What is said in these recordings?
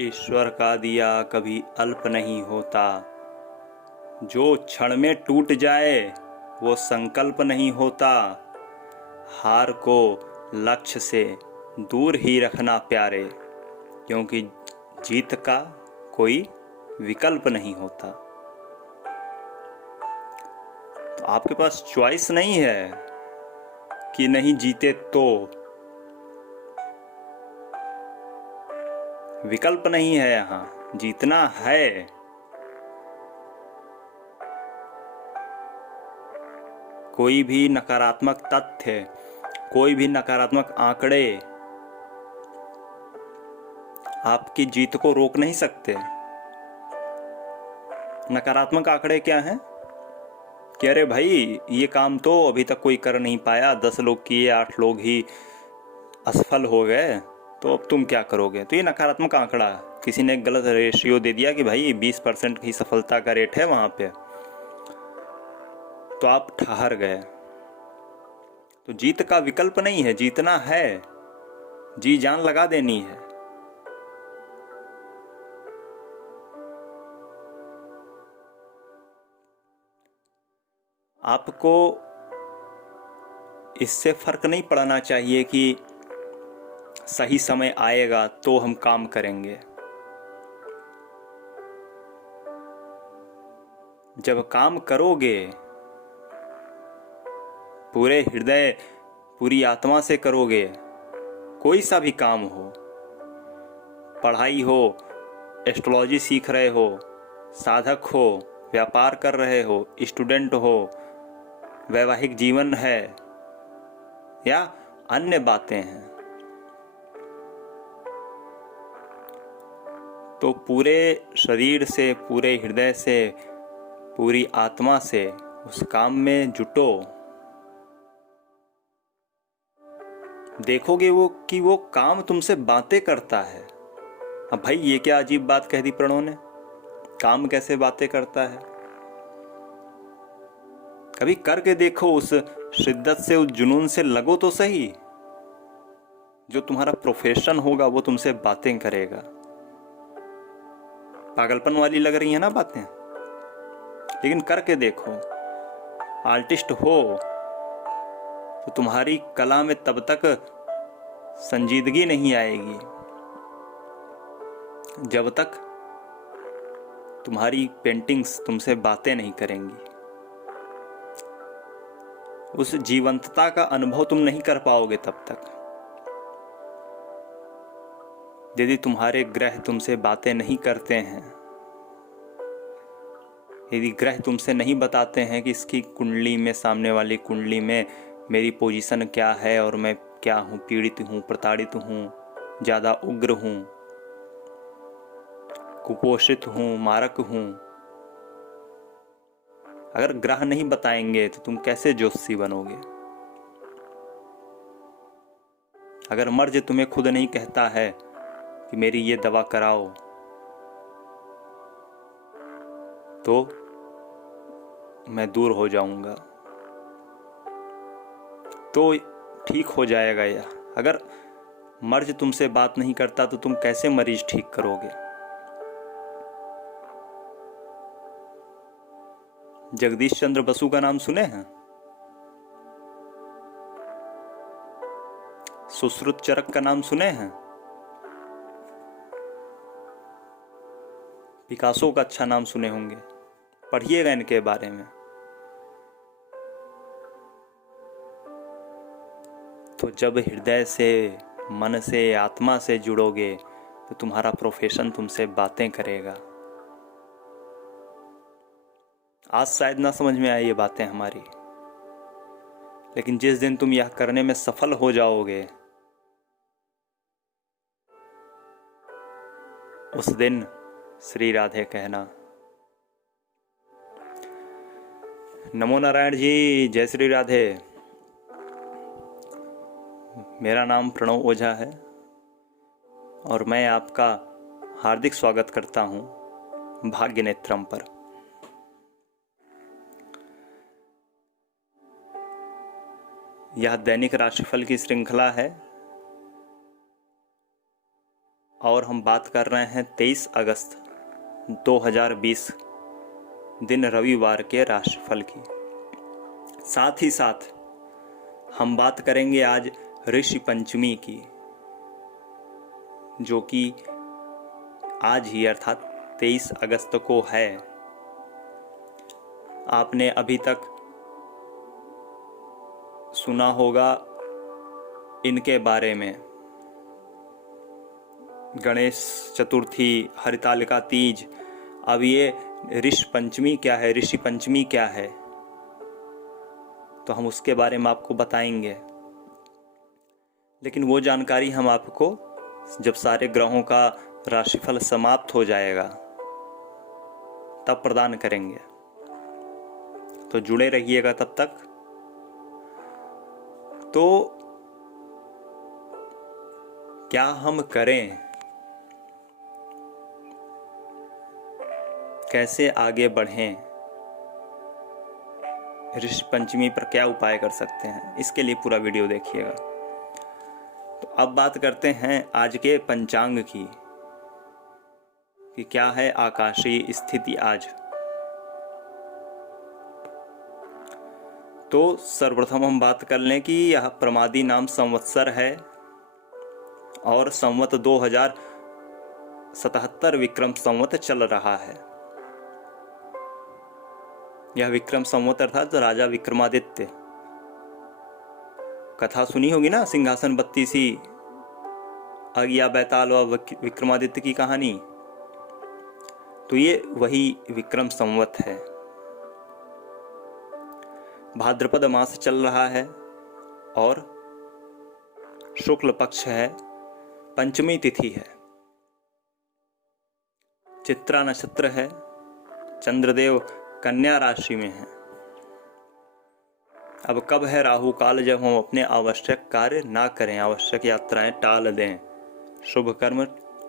ईश्वर का दिया कभी अल्प नहीं होता। जो क्षण में टूट जाए वो संकल्प नहीं होता। हार को लक्ष्य से दूर ही रखना प्यारे, क्योंकि जीत का कोई विकल्प नहीं होता। तो आपके पास चॉइस नहीं है कि नहीं जीते तो, विकल्प नहीं है, यहाँ जीतना है। कोई भी नकारात्मक तथ्य, कोई भी नकारात्मक आंकड़े आपकी जीत को रोक नहीं सकते। नकारात्मक आंकड़े क्या हैं कि अरे भाई ये काम तो अभी तक कोई कर नहीं पाया, 10 लोग किए, 8 लोग ही असफल हो गए, तो अब तुम क्या करोगे। तो ये नकारात्मक आंकड़ा, किसी ने एक गलत रेशियो दे दिया कि भाई 20% की सफलता का रेट है वहां पे, तो आप ठहर गए। तो जीत का विकल्प नहीं है, जीतना है, जी जान लगा देनी है। आपको इससे फर्क नहीं पड़ना चाहिए कि सही समय आएगा तो हम काम करेंगे। जब काम करोगे पूरे हृदय, पूरी आत्मा से करोगे, कोई सा भी काम हो, पढ़ाई हो, एस्ट्रोलॉजी सीख रहे हो, साधक हो, व्यापार कर रहे हो, स्टूडेंट हो, वैवाहिक जीवन है या अन्य बातें हैं, तो पूरे शरीर से, पूरे हृदय से, पूरी आत्मा से उस काम में जुटो। देखोगे वो काम तुमसे बातें करता है। अब भाई ये क्या अजीब बात कह दी प्रणव ने, काम कैसे बातें करता है। कभी करके देखो, उस शिद्दत से, उस जुनून से लगो तो सही। जो तुम्हारा प्रोफेशन होगा वो तुमसे बातें करेगा। पागलपन वाली लग रही है ना बातें, लेकिन करके देखो। आर्टिस्ट हो तो तुम्हारी कला में तब तक संजीदगी नहीं आएगी जब तक तुम्हारी पेंटिंग्स तुमसे बातें नहीं करेंगी। उस जीवंतता का अनुभव तुम नहीं कर पाओगे तब तक, यदि तुम्हारे ग्रह तुमसे बातें नहीं करते हैं, यदि ग्रह तुमसे नहीं बताते हैं कि इसकी कुंडली में, सामने वाली कुंडली में मेरी पोजीशन क्या है और मैं क्या हूँ, पीड़ित हूँ, प्रताड़ित हूँ, ज़्यादा उग्र हूँ, कुपोषित हूँ, मारक हूँ। अगर ग्रह नहीं बताएंगे तो तुम कैसे ज्योतिषी बनोगे। अगर मर्ज तुम्हें खुद नहीं कहता है कि मेरी ये दवा कराओ, तो मैं दूर हो जाऊंगा, तो ठीक हो जाएगा। या अगर मर्ज तुमसे बात नहीं करता तो तुम कैसे मरीज ठीक करोगे। जगदीश चंद्र बसु का नाम सुने हैं? सुश्रुत चरक का नाम सुने हैं? पिकासो का अच्छा नाम सुने होंगे, पढ़िएगा इनके बारे में। तो जब हृदय से, मन से, आत्मा से जुड़ोगे तो तुम्हारा प्रोफेशन तुमसे बातें करेगा। आज शायद ना समझ में आए ये बातें हमारी, लेकिन जिस दिन तुम यह करने में सफल हो जाओगे, उस दिन श्री राधे कहना। नमो नारायण जी, जय श्री राधे। मेरा नाम प्रणव ओझा है और मैं आपका हार्दिक स्वागत करता हूं भाग्य नेत्रम पर। यह दैनिक राशिफल की श्रृंखला है। और हम बात कर रहे हैं 23 अगस्त 2020 दिन रविवार के राशिफल की। साथ ही साथ हम बात करेंगे आज ऋषि पंचमी की, जो कि आज ही अर्थात 23 अगस्त को है। आपने अभी तक सुना होगा इनके बारे में, गणेश चतुर्थी, हरितालिका तीज। अब ये ऋषि पंचमी क्या है, ऋषि पंचमी क्या है, तो हम उसके बारे में आपको बताएंगे। लेकिन वो जानकारी हम आपको जब सारे ग्रहों का राशिफल समाप्त हो जाएगा तब प्रदान करेंगे, तो जुड़े रहिएगा तब तक। तो क्या हम करें, कैसे आगे बढ़ें, ऋषि पंचमी पर क्या उपाय कर सकते हैं, इसके लिए पूरा वीडियो देखिएगा। तो अब बात करते हैं आज के पंचांग की कि क्या है आकाशीय स्थिति आज। तो सर्वप्रथम हम बात कर लें कि यह प्रमादी नाम संवत्सर है और संवत 2077 विक्रम संवत चल रहा है। यह विक्रम संवत अर्थात राजा विक्रमादित्य, कथा सुनी होगी ना, सिंहासन बत्तीसी, अगिया बैताल व विक्रमादित्य की कहानी। तो ये वही विक्रम संवत है। भाद्रपद मास चल रहा है और शुक्ल पक्ष है, पंचमी तिथि है, चित्रा नक्षत्र है, चंद्रदेव कन्या राशि में है। अब कब है राहु काल, जब हम अपने आवश्यक कार्य ना करें, आवश्यक यात्राएं टाल दें, शुभ कर्म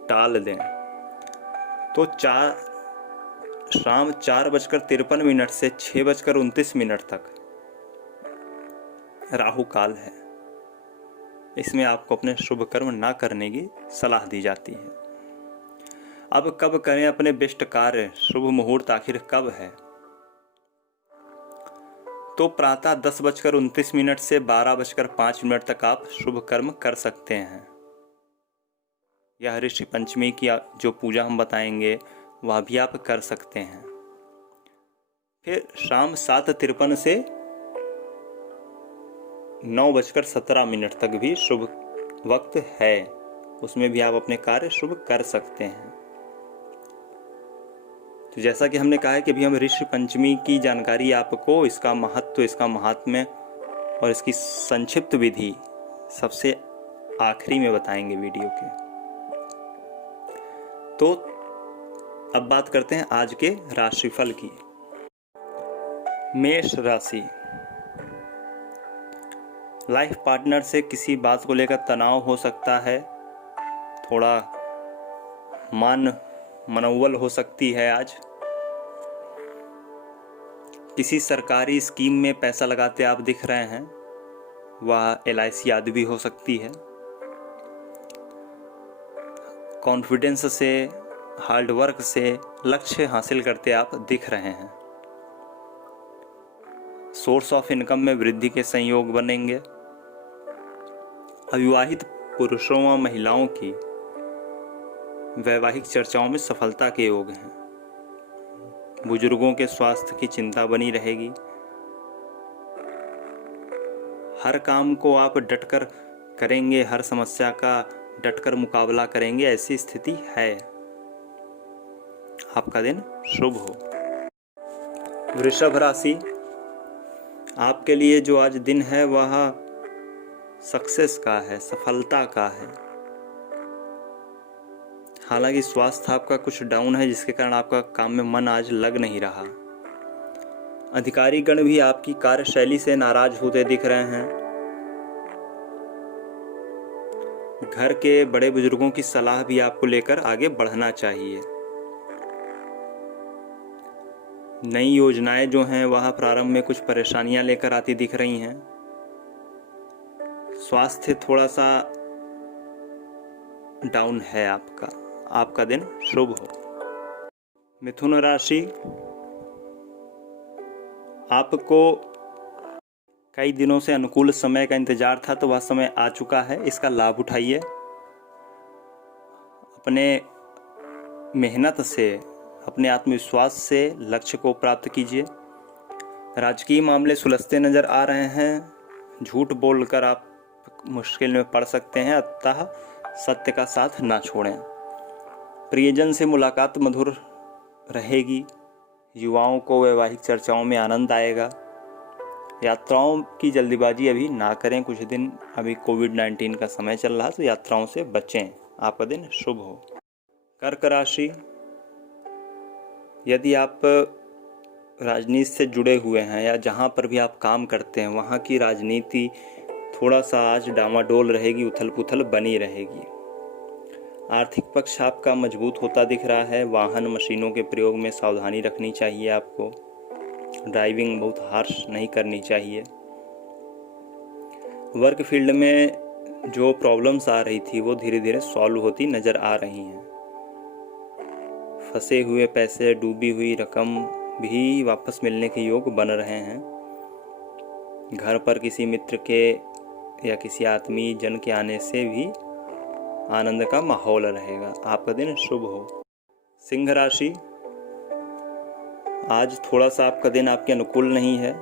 टाल दें। तो शाम 4:53 से 6:29 तक राहु काल है। इसमें आपको अपने शुभ कर्म ना करने की सलाह दी जाती है। अब कब करें अपने बेस्ट कार्य, शुभ मुहूर्त आखिर कब है? तो प्रातः 10:29 से 12:05 तक आप शुभ कर्म कर सकते हैं। यह ऋषि पंचमी की जो पूजा हम बताएंगे वह भी आप कर सकते हैं। फिर शाम 7:53 से 9:17 तक भी शुभ वक्त है, उसमें भी आप अपने कार्य शुभ कर सकते हैं। तो जैसा कि हमने कहा है कि अभी हम ऋषि पंचमी की जानकारी आपको, इसका महत्व, इसका महात्म्य और इसकी संक्षिप्त विधि सबसे आखिरी में बताएंगे वीडियो के। तो अब बात करते हैं आज के राशिफल की। मेष राशि, लाइफ पार्टनर से किसी बात को लेकर तनाव हो सकता है, थोड़ा मनोबल हो सकती है आज। किसी सरकारी स्कीम में पैसा लगाते आप दिख रहे हैं, वह LIC आदि भी हो सकती है। कॉन्फिडेंस से, हार्ड वर्क से लक्ष्य हासिल करते आप दिख रहे हैं। सोर्स ऑफ इनकम में वृद्धि के संयोग बनेंगे। अविवाहित पुरुषों व महिलाओं की वैवाहिक चर्चाओं में सफलता के योग हैं। बुजुर्गों के स्वास्थ्य की चिंता बनी रहेगी। हर काम को आप डटकर करेंगे, हर समस्या का डटकर मुकाबला करेंगे, ऐसी स्थिति है। आपका दिन शुभ हो। वृषभ राशि, आपके लिए जो आज दिन है वह सक्सेस का है, सफलता का है। हालांकि स्वास्थ्य आपका कुछ डाउन है, जिसके कारण आपका काम में मन आज लग नहीं रहा। अधिकारी गण भी आपकी कार्यशैली से नाराज होते दिख रहे हैं। घर के बड़े बुजुर्गों की सलाह भी आपको लेकर आगे बढ़ना चाहिए। नई योजनाएं जो हैं वह प्रारंभ में कुछ परेशानियां लेकर आती दिख रही हैं। स्वास्थ्य थोड़ा सा डाउन है आपका। आपका दिन शुभ हो। मिथुन राशि, आपको कई दिनों से अनुकूल समय का इंतजार था, तो वह समय आ चुका है। इसका लाभ उठाइए। अपने मेहनत से, अपने आत्मविश्वास से लक्ष्य को प्राप्त कीजिए। राजकीय मामले सुलझते नजर आ रहे हैं। झूठ बोलकर आप मुश्किल में पड़ सकते हैं, अतः सत्य का साथ ना छोड़ें। प्रियजन से मुलाकात मधुर रहेगी। युवाओं को वैवाहिक चर्चाओं में आनंद आएगा। यात्राओं की जल्दीबाजी अभी ना करें। कुछ दिन अभी कोविड-19 का समय चल रहा है, तो यात्राओं से बचें। आपका दिन शुभ हो। कर्क राशि, यदि आप राजनीति से जुड़े हुए हैं या जहां पर भी आप काम करते हैं, वहां की राजनीति थोड़ा सा आज डामाडोल रहेगी, उथल पुथल बनी रहेगी। आर्थिक पक्ष आपका मजबूत होता दिख रहा है। वाहन मशीनों के प्रयोग में सावधानी रखनी चाहिए आपको। ड्राइविंग बहुत हार्श नहीं करनी चाहिए। वर्क फील्ड में जो प्रॉब्लम्स आ रही थी वो धीरे धीरे सॉल्व होती नज़र आ रही हैं। फंसे हुए पैसे, डूबी हुई रकम भी वापस मिलने के योग बन रहे हैं। घर पर किसी मित्र के या किसी आत्मीय जन के आने से भी आनंद का माहौल रहेगा। आपका दिन शुभ हो। सिंह राशि, आज थोड़ा सा आपका दिन आपके अनुकूल नहीं है।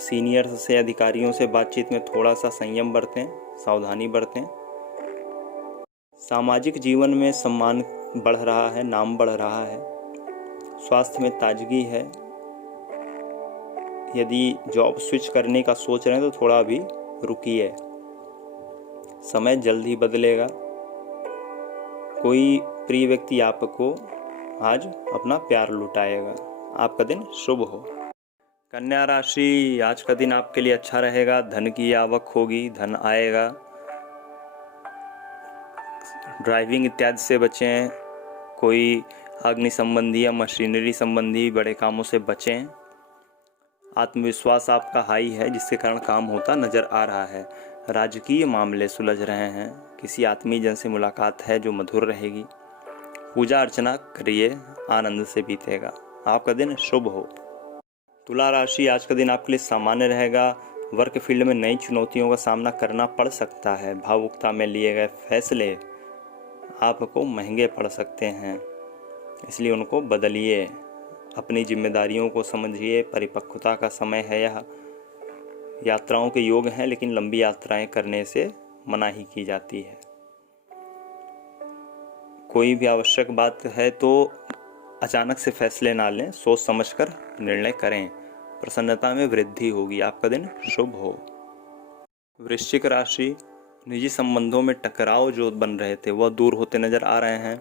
सीनियर्स से, अधिकारियों से बातचीत में थोड़ा सा संयम बरतें, सावधानी बरतें। सामाजिक जीवन में सम्मान बढ़ रहा है, नाम बढ़ रहा है। स्वास्थ्य में ताजगी है। यदि जॉब स्विच करने का सोच रहे हैं तो थोड़ा अभी रुकिए, समय जल्द ही बदलेगा। कोई प्रिय व्यक्ति आपको आज अपना प्यार लुटाएगा। आपका दिन शुभ हो। कन्या राशि, आज का दिन आपके लिए अच्छा रहेगा। धन की आवक होगी, धन आएगा। ड्राइविंग इत्यादि से बचें। कोई अग्नि संबंधी या मशीनरी संबंधी बड़े कामों से बचें। आत्मविश्वास आपका हाई है, जिसके कारण काम होता नजर आ रहा है। राजकीय मामले सुलझ रहे हैं। किसी आत्मीय जन से मुलाकात है जो मधुर रहेगी। पूजा अर्चना करिए, आनंद से बीतेगा। आपका दिन शुभ हो। तुला राशि, आज का दिन आपके लिए सामान्य रहेगा। वर्क फील्ड में नई चुनौतियों का सामना करना पड़ सकता है। भावुकता में लिए गए फैसले आपको महंगे पड़ सकते हैं, इसलिए उनको बदलिए। अपनी जिम्मेदारियों को समझिए। परिपक्वता का समय है यह। यात्राओं के योग हैं, लेकिन लंबी यात्राएं करने से मनाही की जाती है। कोई भी आवश्यक बात है तो अचानक से फैसले ना लें, सोच समझकर निर्णय करें। प्रसन्नता में वृद्धि होगी। आपका दिन शुभ हो। वृश्चिक राशि, निजी संबंधों में टकराव जो बन रहे थे वह दूर होते नजर आ रहे हैं।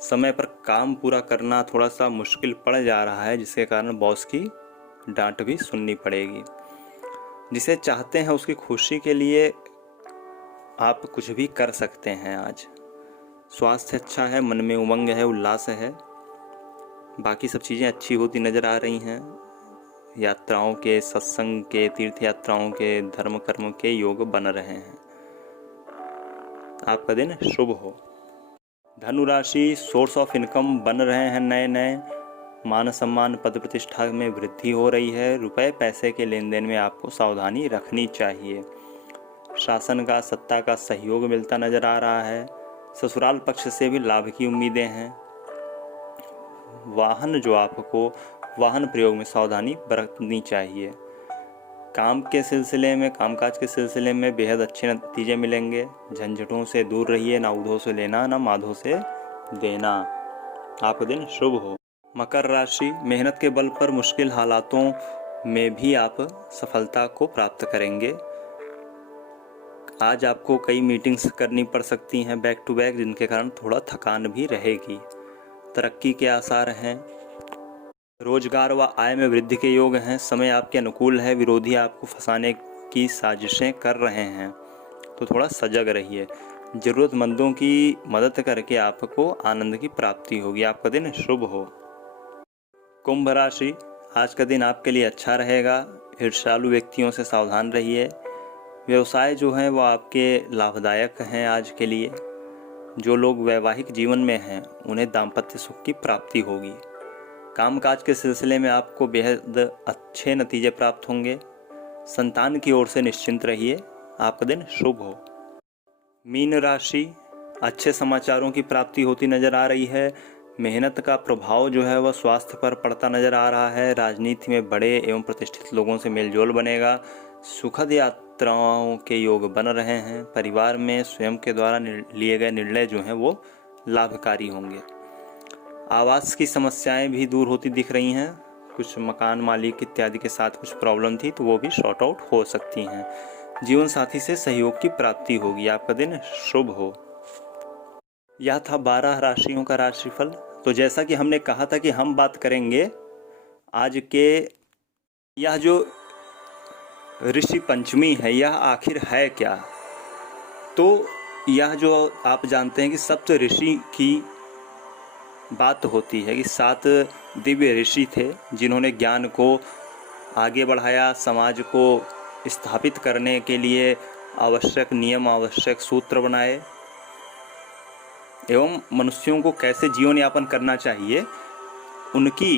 समय पर काम पूरा करना थोड़ा सा मुश्किल पड़ जा रहा है, जिसके कारण बॉस की डांट भी सुननी पड़ेगी। जिसे चाहते हैं उसकी खुशी के लिए आप कुछ भी कर सकते हैं आज। स्वास्थ्य अच्छा है, मन में उमंग है, उल्लास है। बाकी सब चीज़ें अच्छी होती नज़र आ रही हैं। यात्राओं के, सत्संग के, तीर्थ यात्राओं के, धर्म कर्म के योग बन रहे हैं। आपका दिन शुभ हो। धनु राशि, सोर्स ऑफ इनकम बन रहे हैं नए नए। मान सम्मान, पद प्रतिष्ठा में वृद्धि हो रही है। रुपए पैसे के लेन देन में आपको सावधानी रखनी चाहिए। शासन का, सत्ता का सहयोग मिलता नजर आ रहा है। ससुराल पक्ष से भी लाभ की उम्मीदें हैं। वाहन प्रयोग में सावधानी बरतनी चाहिए। काम के सिलसिले में, कामकाज के सिलसिले में बेहद अच्छे नतीजे मिलेंगे। झंझटों से दूर रहिए। ना उधो से लेना, ना माधो से देना। आपका दिन शुभ हो। मकर राशि, मेहनत के बल पर मुश्किल हालातों में भी आप सफलता को प्राप्त करेंगे। आज आपको कई मीटिंग्स करनी पड़ सकती हैं बैक टू बैक, जिनके कारण थोड़ा थकान भी रहेगी। तरक्की के आसार हैं। रोजगार व आय में वृद्धि के योग हैं। समय आपके अनुकूल है। विरोधी आपको फंसाने की साजिशें कर रहे हैं, तो थोड़ा सजग रहिए। जरूरतमंदों की मदद करके आपको आनंद की प्राप्ति होगी। आपका दिन शुभ हो। कुंभ राशि, आज का दिन आपके लिए अच्छा रहेगा। ईर्ष्यालु व्यक्तियों से सावधान रहिए। व्यवसाय जो है वो आपके लाभदायक हैं आज के लिए। जो लोग वैवाहिक जीवन में हैं उन्हें दाम्पत्य सुख की प्राप्ति होगी। कामकाज के सिलसिले में आपको बेहद अच्छे नतीजे प्राप्त होंगे। संतान की ओर से निश्चिंत रहिए, आपका दिन शुभ हो। मीन राशि, अच्छे समाचारों की प्राप्ति होती नजर आ रही है। मेहनत का प्रभाव जो है वह स्वास्थ्य पर पड़ता नजर आ रहा है। राजनीति में बड़े एवं प्रतिष्ठित लोगों से मेलजोल बनेगा। सुखद यात्राओं के योग बन रहे हैं। परिवार में स्वयं के द्वारा लिए गए निर्णय जो हैं वो लाभकारी होंगे। आवास की समस्याएं भी दूर होती दिख रही हैं। कुछ मकान मालिक इत्यादि के साथ कुछ प्रॉब्लम थी तो वो भी शॉर्ट आउट हो सकती हैं। जीवन साथी से सहयोग की प्राप्ति होगी। आपका दिन शुभ हो। यह था 12 राशियों का राशिफल। तो जैसा कि हमने कहा था कि हम बात करेंगे आज के यह जो ऋषि पंचमी है यह आखिर है क्या। तो यह जो आप जानते हैं कि सप्त ऋषि की बात होती है कि 7 दिव्य ऋषि थे जिन्होंने ज्ञान को आगे बढ़ाया, समाज को स्थापित करने के लिए आवश्यक नियम, आवश्यक सूत्र बनाए एवं मनुष्यों को कैसे जीवन यापन करना चाहिए उनकी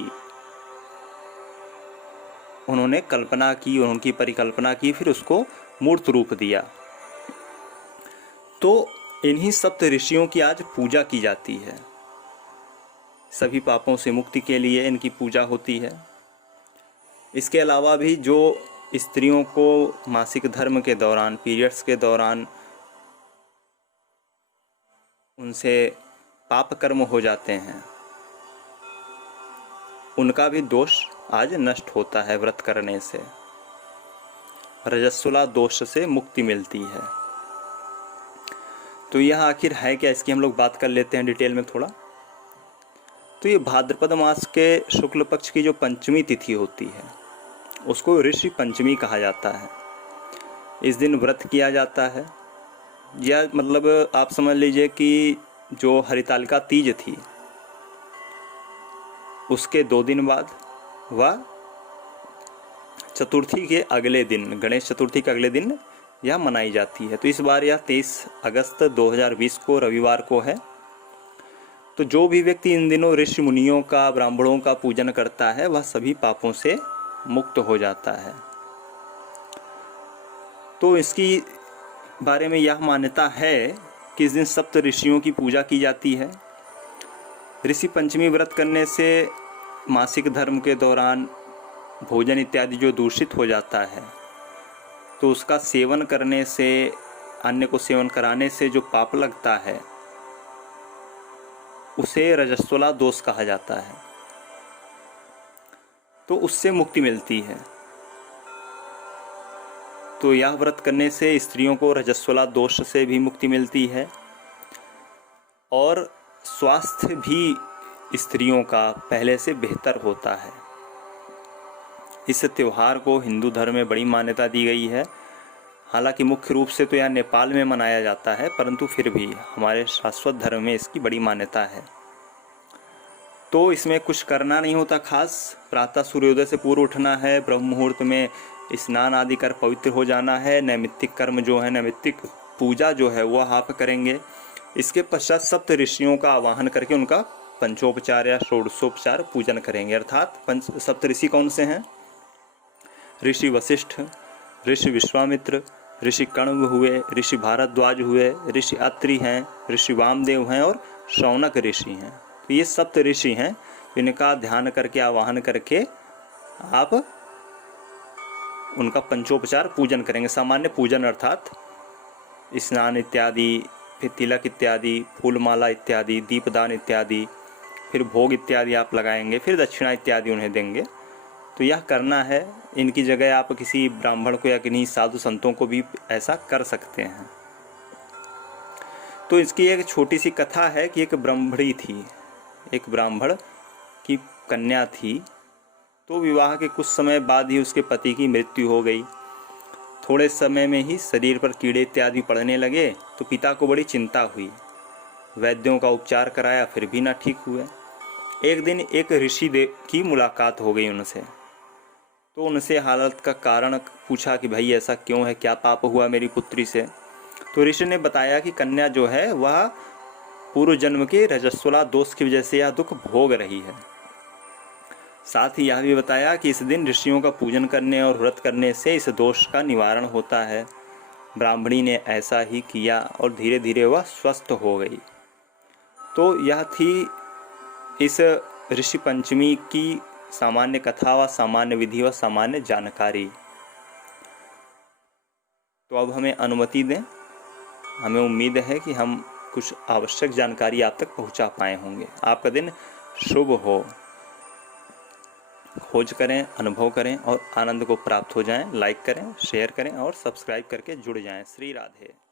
उन्होंने कल्पना की, उनकी परिकल्पना की, फिर उसको मूर्त रूप दिया। तो इन्हीं सप्त ऋषियों की आज पूजा की जाती है। सभी पापों से मुक्ति के लिए इनकी पूजा होती है। इसके अलावा भी जो स्त्रियों को मासिक धर्म के दौरान, पीरियड्स के दौरान उनसे पाप कर्म हो जाते हैं, उनका भी दोष आज नष्ट होता है व्रत करने से। रजस्वला दोष से मुक्ति मिलती है। तो यह आखिर है क्या, इसकी हम लोग बात कर लेते हैं डिटेल में थोड़ा। तो ये भाद्रपद मास के शुक्ल पक्ष की जो पंचमी तिथि होती है उसको ऋषि पंचमी कहा जाता है। इस दिन व्रत किया जाता है। या मतलब आप समझ लीजिए कि जो हरितालिका तीज थी उसके 2 दिन बाद व चतुर्थी के अगले दिन, गणेश चतुर्थी के अगले दिन यह मनाई जाती है। तो इस बार यह 23 अगस्त 2020 को रविवार को है। तो जो भी व्यक्ति इन दिनों ऋषि मुनियों का, ब्राह्मणों का पूजन करता है वह सभी पापों से मुक्त हो जाता है। तो इसकी बारे में यह मान्यता है कि इस दिन सप्त ऋषियों की पूजा की जाती है। ऋषि पंचमी व्रत करने से मासिक धर्म के दौरान भोजन इत्यादि जो दूषित हो जाता है तो उसका सेवन करने से, अन्य को सेवन कराने से जो पाप लगता है उसे रजस्वला दोष कहा जाता है। तो उससे मुक्ति मिलती है। तो यह व्रत करने से स्त्रियों को रजस्वला दोष से भी मुक्ति मिलती है और स्वास्थ्य भी स्त्रियों का पहले से बेहतर होता है। इस त्योहार को हिंदू धर्म में बड़ी मान्यता दी गई है। हालांकि मुख्य रूप से तो यह नेपाल में मनाया जाता है, परंतु फिर भी हमारे शाश्वत धर्म में इसकी बड़ी मान्यता है। तो इसमें कुछ करना नहीं होता खास। प्रातः सूर्योदय से पूर्व उठना है, ब्रह्म मुहूर्त में स्नान आदि कर पवित्र हो जाना है। नैमित्तिक कर्म जो है, नैमित्तिक पूजा जो है वह आप करेंगे। इसके पश्चात सप्त ऋषियों का आवाहन करके उनका पंचोपचार या षोडशोपचार पूजन करेंगे। अर्थात सप्त ऋषि कौन से हैं? ऋषि वशिष्ठ, ऋषि विश्वामित्र, ऋषि कण्व हुए, ऋषि भारद्वाज हुए, ऋषि अत्रि हैं, ऋषि वामदेव हैं और शौनक ऋषि हैं। तो ये सप्त ऋषि हैं। इनका ध्यान करके, आवाहन करके आप उनका पंचोपचार पूजन करेंगे। सामान्य पूजन अर्थात स्नान इत्यादि, फिर तिलक इत्यादि, फूलमाला इत्यादि, दीपदान इत्यादि, फिर भोग इत्यादि आप लगाएंगे, फिर दक्षिणा इत्यादि उन्हें देंगे। तो यह करना है। इनकी जगह आप किसी ब्राह्मण को या किन्हीं साधु संतों को भी ऐसा कर सकते हैं। तो इसकी एक छोटी सी कथा है कि एक ब्राह्मणी थी, एक ब्राह्मण की कन्या थी। तो विवाह के कुछ समय बाद ही उसके पति की मृत्यु हो गई। थोड़े समय में ही शरीर पर कीड़े इत्यादि पड़ने लगे। तो पिता को बड़ी चिंता हुई। वैद्यों का उपचार कराया, फिर भी ना ठीक हुए। एक दिन एक ऋषि की मुलाकात हो गई उनसे। तो उनसे हालत का कारण पूछा कि भाई ऐसा क्यों है, क्या पाप हुआ मेरी पुत्री से। तो ऋषि ने बताया कि कन्या जो है वह पूर्व जन्म के रजस्वला दोष की वजह से यह दुख भोग रही है। साथ ही यह भी बताया कि इस दिन ऋषियों का पूजन करने और व्रत करने से इस दोष का निवारण होता है। ब्राह्मणी ने ऐसा ही किया और धीरे धीरे वह स्वस्थ हो गई। तो यह थी इस ऋषि पंचमी की सामान्य कथा व सामान्य विधि व सामान्य जानकारी। तो अब हमें अनुमति दें, हमें उम्मीद है कि हम कुछ आवश्यक जानकारी आप तक पहुंचा पाए होंगे। आपका दिन शुभ हो। खोज करें, अनुभव करें और आनंद को प्राप्त हो जाएं। लाइक करें, शेयर करें और सब्सक्राइब करके जुड़ जाएं। श्री राधे।